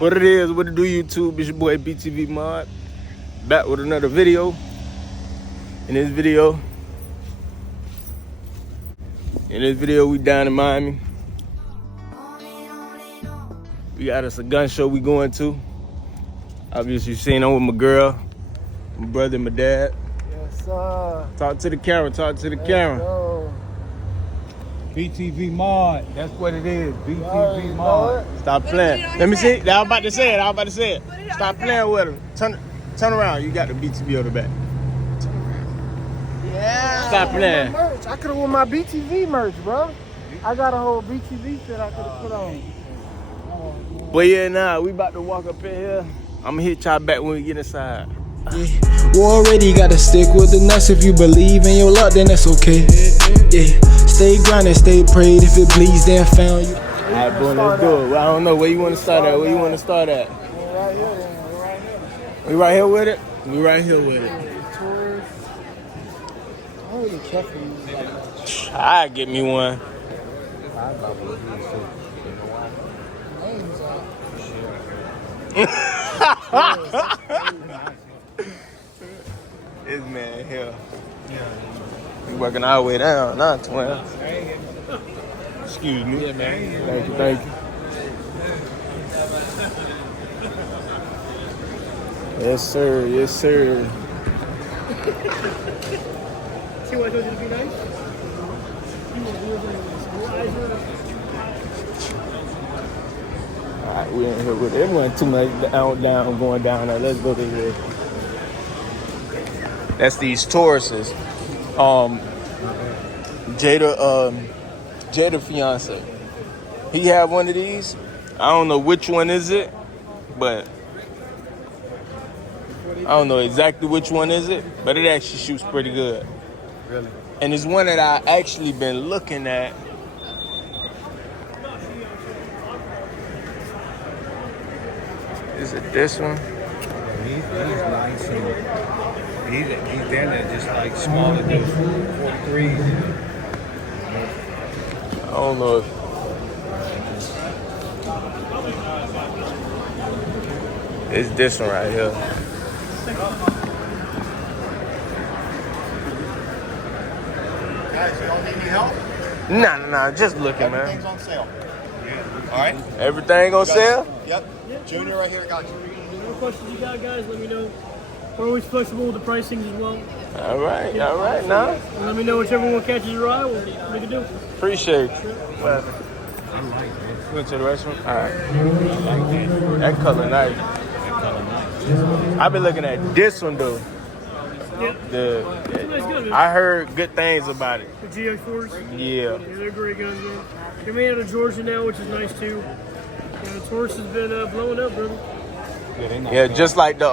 What it is, what it do, YouTube? It's your boy BTV Mod, back with another video. In this video, we down in Miami. We got us a gun show we going to. Obviously, you seen I'm with my girl, my brother, and my dad. Yes, sir. Talk to the camera. Let's Camera. go. BTV Mod, that's what it is. BTV Mod. Stop playing. Let me see. I was about to say it. Stop playing with him. Turn around. You got the BTV on the back. Yeah. Stop playing. Merch. I could have worn my BTV merch, bro. I got a whole BTV shit I could have put on. But yeah, we about to walk up in here. I'm gonna hit y'all back when we get inside. Yeah. We already gotta stick with the nuts. If you believe in your luck, then that's okay. Yeah. Stay grinding, stay prayed. If it bleeds, then found you. Alright, boy, let's do it. I don't know where you want to start at. Right here, then. We right here with it. I really care for you. I get me one. This man here. We working our way down, not twin. Excuse me. Yeah, man. Thank you. Yes, sir. See why I told you to be nice? Alright, we in here with it. It wasn't too much down, going down there. Let's go to here. That's these Tauruses. Jada fiance. He had one of these. I don't know which one is it, but I don't know exactly which one is it, but it actually shoots pretty good. Really? And it's one that I actually been looking at. Is it this one? He's nice and he's down there just like smaller than 43. I don't know if it's this one right here. Guys, you don't need any help? Nah, just looking, man. Everything's on sale. All right? Everything on sale? Yep. Junior right here, got you. No questions you got, guys, let me know. We're always flexible with the pricing as well. All right, now. And let me know whichever one catches your eye, we'll make a deal. Appreciate you. Well, I like that. went to the restaurant? All right. I like that. That color nice. I've been looking at this one, though. Yeah. I heard good things about it. The GX4s? Yeah. They're great guns, man. They're made out of Georgia now, which is nice too. Yeah, the Taurus has been blowing up, brother. Yeah, just like the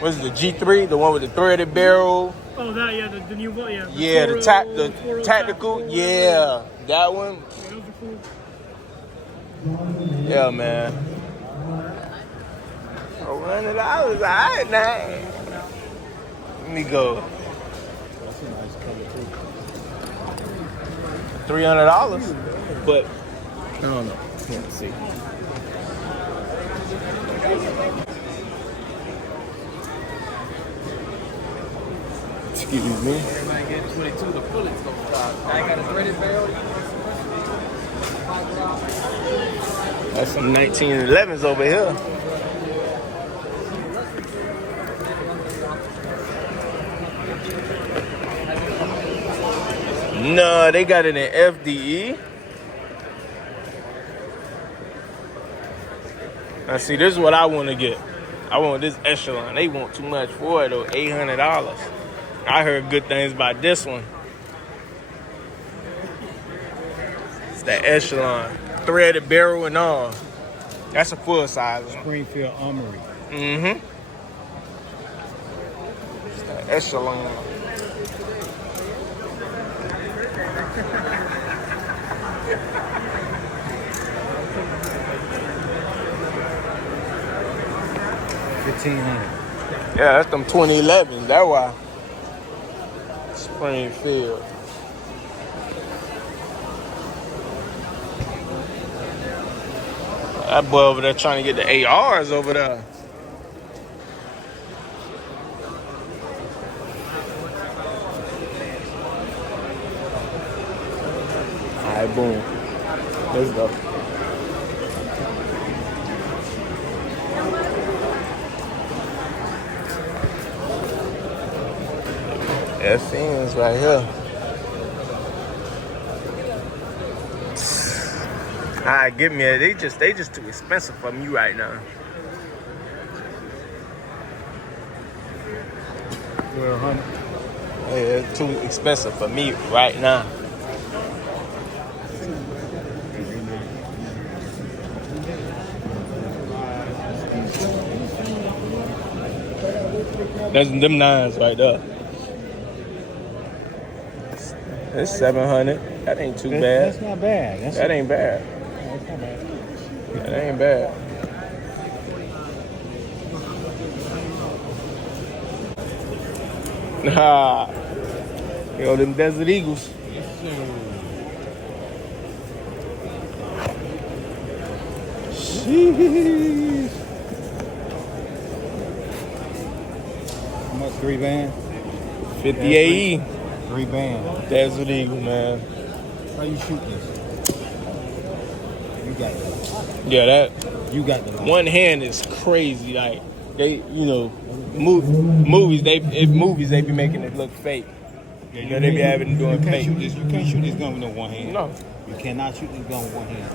what is it, the G3, the one with the threaded barrel. Oh, that, yeah, the new one, yeah. Yeah, the Toro tactical. Yeah, that one. Yeah, those are cool. Yeah, man. $100, all right, now. Let me go. $300, but I don't know. Let's see. Excuse me. Everybody get 22, the bullets gonna fly. I got a threaded barrel. That's some 1911s over here. No, they got it in FDE. Now see, this is what I want to get. I want this echelon. They want too much for it though, $800. I heard good things about this one. It's the echelon, threaded barrel and all. That's a full size one. Springfield Armory. Mm-hmm. It's the echelon. $1,500. Yeah, that's them 2011s. That's why. Springfield. That boy over there trying to get the ARs over there. All right, boom. Let's go. FN's right here. Alright, give me it. They just too expensive for me right now. We're 100. Yeah, it's too expensive for me right now. That's them nines right there. It's 700. That ain't too bad. That's not bad. That ain't bad. That's not bad. That ain't bad. Nah. Yo, them Desert Eagles. Sheesh. How much? 3 band? 50 AE. 3 band. Desert Eagle, man. How you shoot this? You got it. Yeah, that You got the one hand is crazy. Like they, you know, movies they be making it look fake. Yeah, You know, they be having doing fake. You can't shoot this gun with no one hand. No. You cannot shoot this gun with one hand.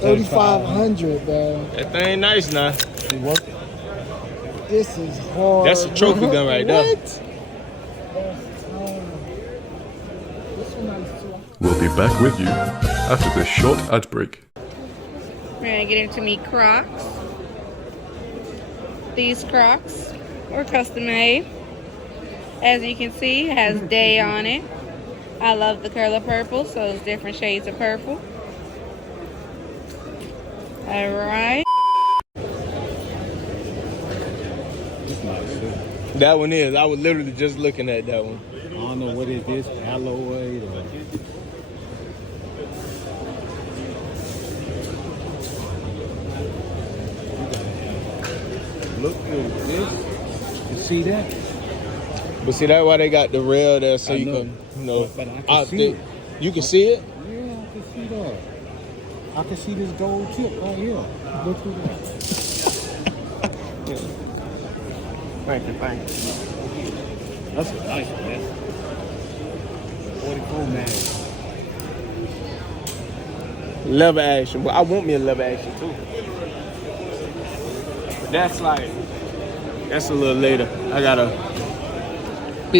3,500, man. That thing nice now. It's worth it. This is hard. That's a trophy gun right there. What? We'll be back with you after this short ad break. We're gonna get into me Crocs. These Crocs were custom made. As you can see, it has day on it. I love the color purple, so it's different shades of purple. All right. It's nice too. That one is. I was literally just looking at that one. I don't know what it is, alloy or... Look at this. You see that? But see, that's why they got the rail there, so I you know. can, you know, But I can out see there. it. You can see it. Yeah, I can see that. I can see this gold tip right here. Look through that. Thank you. That's a nice one, man. 44 man. Lever action. Well, I want me a lever action too. But that's a little later. I gotta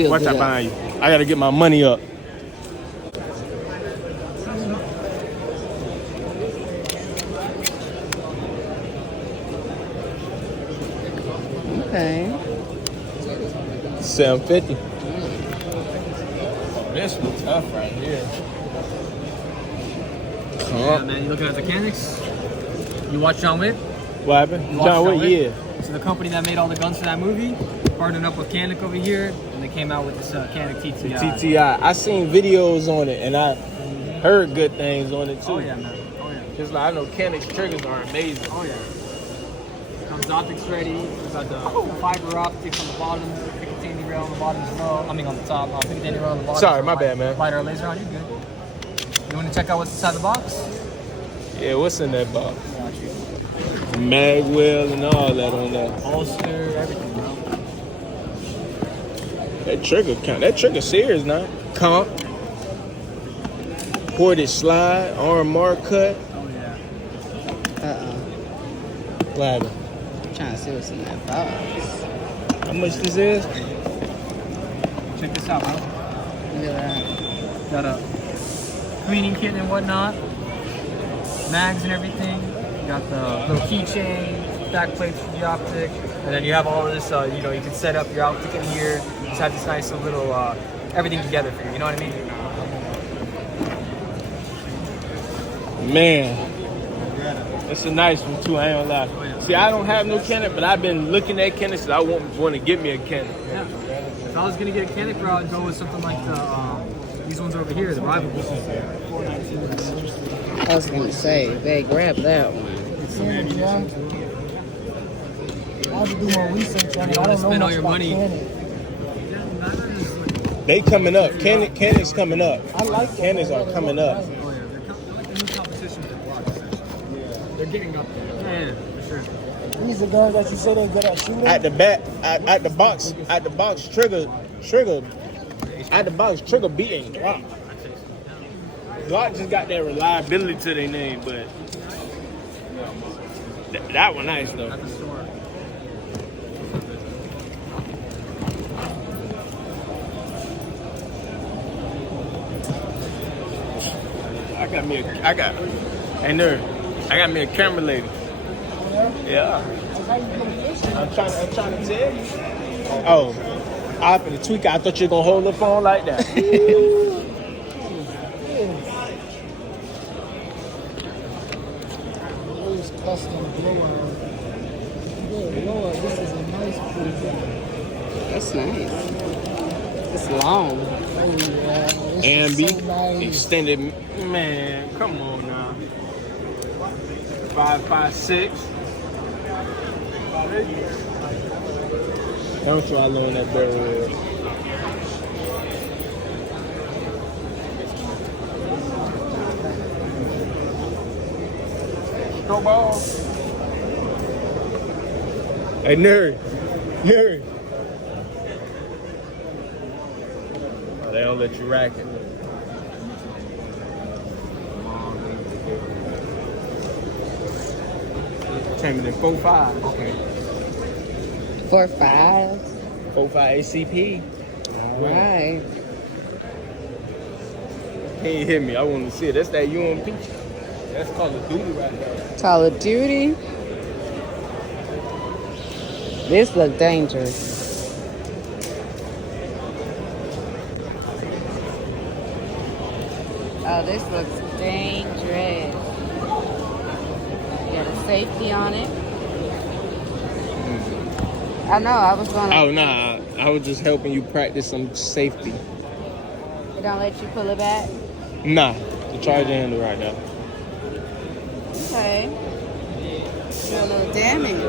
watch out behind you. I gotta get my money up. Okay. 750. This was tough right here. Yeah, man, you looking at the mechanics? You watch John Wick? What happened? You watch John Wick, yeah. So the company that made all the guns for that movie partnered up with Canik over here, and they came out with this Canik The TTI. TTI. I seen videos on it, and I heard good things on it too. Oh yeah, man. Oh yeah. Just like I know Canik's triggers are amazing. Oh yeah. Comes optics ready. We got the fiber optics on the bottom, Picatinny rail on the bottom as well. I mean on the top, Picatinny rail on the bottom. Sorry, so my bad, man. Light our laser on, you good. You want to check out what's inside the box? Yeah, what's in that box? Mag well and all that on that. Holster, everything, bro. That trigger serious now. Comp. Ported slide, arm mark cut. Oh yeah. What happened? I'm trying to see what's in that box. How much this is? Check this out, bro. Look at that. Got a cleaning kit and whatnot, mags and everything. You got the little keychain, back plates for the optic, and then you have all of this. You know, you can set up your optic in here. Just have this nice little everything together for you. You know what I mean? Man, it's a nice one too. I ain't gonna lie. See, I don't have no Canik, but I've been looking at Canik, so I want to get me a Canik. Yeah. If I was gonna get a Canik, bro, I'd go with something like the these ones over here, the rival. I was gonna say, they grab that one. Canon, yeah. I have to do more research on it. I don't know much about Canon. They coming up. Cannons coming up. I like that. Cannons are coming up. Oh yeah, they're like the new competition with the block essentially. Yeah, they're getting up there. Yeah, for sure. These are guns that you say they're good at shooting. At the back, at the box trigger, at the box trigger beating Glock. Glock just got that reliability to their name, but that one nice though. At the store. I got me a camera lady. Yeah. I'm trying to tell you. Oh, I for the tweak. I thought you were gonna hold the phone like that. Those custom blower. Good Lord, this is a nice cool gun. That's nice. It's long. Oh yeah. And This be is so nice. extended. Man, come on now. 5.56. That's what I learned that barrel is. Go ball. Hey, nerd. Oh, they don't let you rack it. Came in 4.5. Okay. 4.5. 4.5 ACP. All right. He ain't hit me. I want to see it. That's that UMP. That's Call of Duty right there. Call of Duty. This look dangerous. Oh, this looks dangerous. Got a safety on it. I know, I was going to... Oh, nah. I was just helping you practice some safety. They don't let you pull it back? Nah. The charger handle right now. Okay. Do a little damage.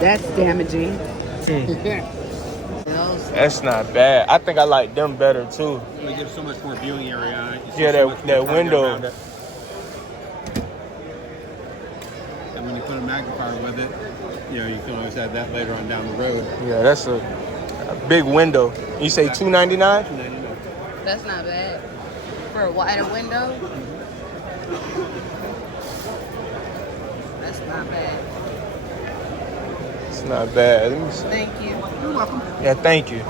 That's damaging. That's not bad. I think I like them better, too. They give so much more viewing area. Yeah, that window. And when you put a magnifier with it, you know, you can always add that later on down the road. Yeah, that's a big window. You say $299? $299. That's not bad. For a wider window? That's not bad. It's not bad. Let me see. Thank you. You're welcome. Yeah, thank you.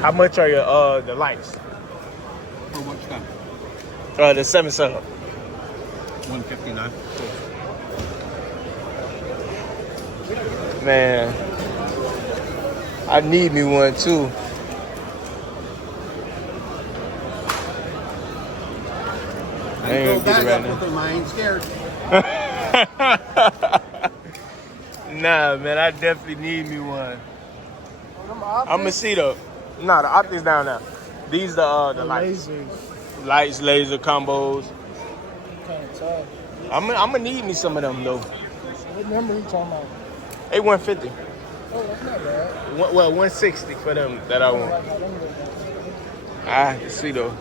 How much are your the lights? For what stuff? The 7-7. $159. Man, I need me one too. I ain't gonna get it right now. I ain't scared. Nah, man, I definitely need me one. I'm gonna see though. Nah, the optics down now. These the lights. Lights, laser combos. Kind of tough. I'm gonna need me some of them though. What number are you talking about? 150. Oh, that's not bad. Well, 160 for them that I want. I can see though.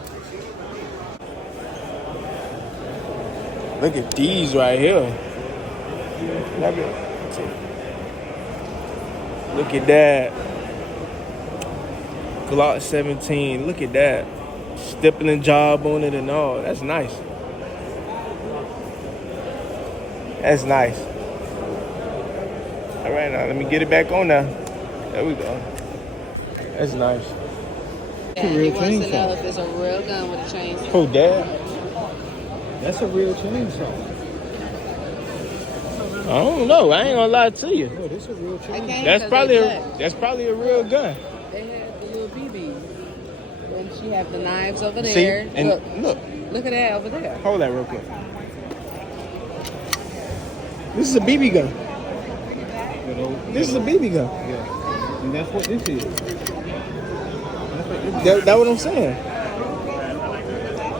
Look at these right here. Look at that. Glock 17. Look at that. Stippling job on it and all. That's nice. That's nice. All right, now let me get it back on now. There we go. That's nice. Yeah, he wants to know if it's a real gun with a chainsaw. Oh, Dad? That's a real chainsaw. I don't know. I ain't gonna lie to you. Oh, this is a real chainsaw. That's probably a real gun. They had the little BB and You have the knives over See? there. And look. Look at that over there. Hold that real quick. This is a BB gun. This is a BB gun. Yeah. And that's what this is. That's what I'm saying.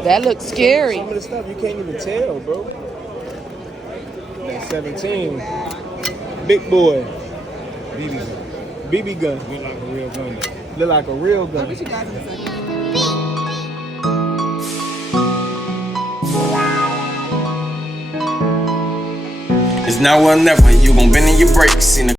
That looks scary. Some of the stuff you can't even tell, bro. That 17. Big boy. BB gun. BB gun. Look like a real gun. Look like a real gun. What you got in a second? It's now or never, you gon' bend in your brakes.